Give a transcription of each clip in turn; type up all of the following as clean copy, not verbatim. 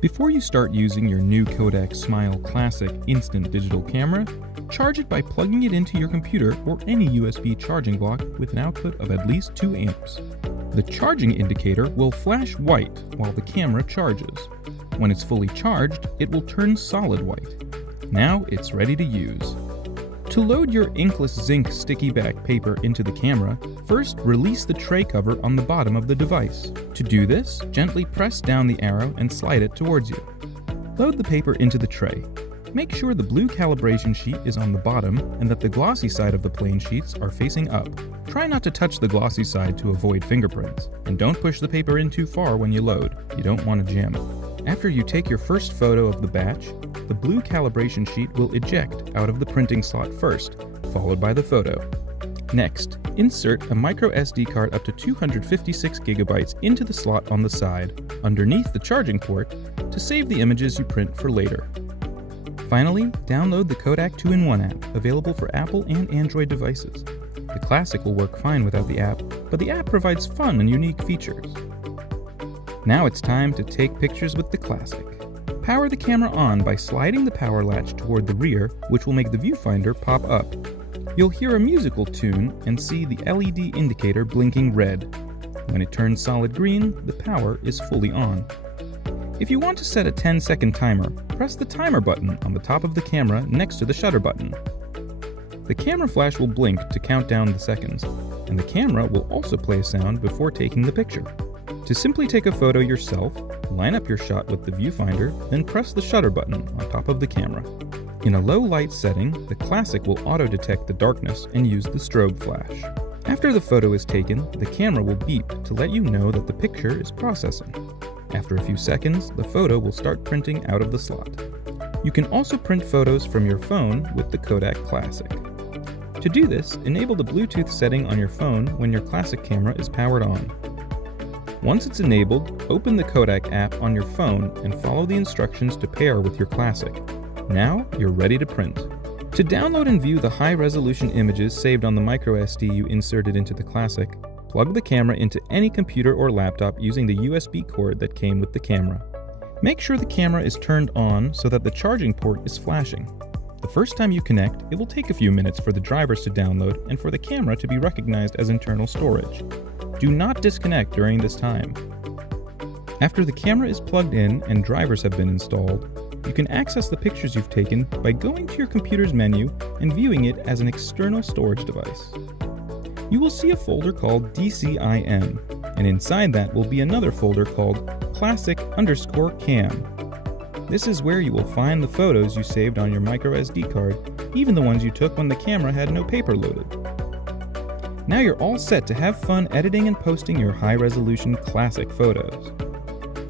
Before you start using your new Kodak Smile Classic instant digital camera, charge it by plugging it into your computer or any USB charging block with an output of at least 2 amps. The charging indicator will flash white while the camera charges. When it's fully charged, it will turn solid white. Now it's ready to use. To load your inkless Zink sticky back paper into the camera, first release the tray cover on the bottom of the device. To do this, gently press down the arrow and slide it towards you. Load the paper into the tray. Make sure the blue calibration sheet is on the bottom and that the glossy side of the plain sheets are facing up. Try not to touch the glossy side to avoid fingerprints, and don't push the paper in too far when you load. You don't want to jam it. After you take your first photo of the batch, the blue calibration sheet will eject out of the printing slot first, followed by the photo. Next, insert a micro SD card up to 256 gigabytes into the slot on the side, underneath the charging port, to save the images you print for later. Finally, download the Kodak 2-in-1 app, available for Apple and Android devices. The Classic will work fine without the app, but the app provides fun and unique features. Now it's time to take pictures with the Classic. Power the camera on by sliding the power latch toward the rear, which will make the viewfinder pop up. You'll hear a musical tune and see the LED indicator blinking red. When it turns solid green, the power is fully on. If you want to set a 10-second timer, press the timer button on the top of the camera next to the shutter button. The camera flash will blink to count down the seconds, and the camera will also play a sound before taking the picture. To simply take a photo yourself, line up your shot with the viewfinder, then press the shutter button on top of the camera. In a low light setting, the Classic will auto-detect the darkness and use the strobe flash. After the photo is taken, the camera will beep to let you know that the picture is processing. After a few seconds, the photo will start printing out of the slot. You can also print photos from your phone with the Kodak Classic. To do this, enable the Bluetooth setting on your phone when your Classic camera is powered on. Once it's enabled, open the Kodak app on your phone and follow the instructions to pair with your Classic. Now you're ready to print. To download and view the high-resolution images saved on the microSD you inserted into the Classic, plug the camera into any computer or laptop using the USB cord that came with the camera. Make sure the camera is turned on so that the charging port is flashing. The first time you connect, it will take a few minutes for the drivers to download and for the camera to be recognized as internal storage. Do not disconnect during this time. After the camera is plugged in and drivers have been installed, you can access the pictures you've taken by going to your computer's menu and viewing it as an external storage device. You will see a folder called DCIM, and inside that will be another folder called Classic_Cam. This is where you will find the photos you saved on your microSD card, even the ones you took when the camera had no paper loaded. Now you're all set to have fun editing and posting your high-resolution Classic photos.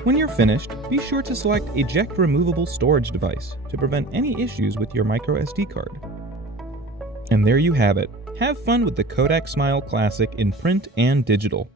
When you're finished, be sure to select Eject Removable Storage Device to prevent any issues with your microSD card. And there you have it. Have fun with the Kodak Smile Classic in print and digital.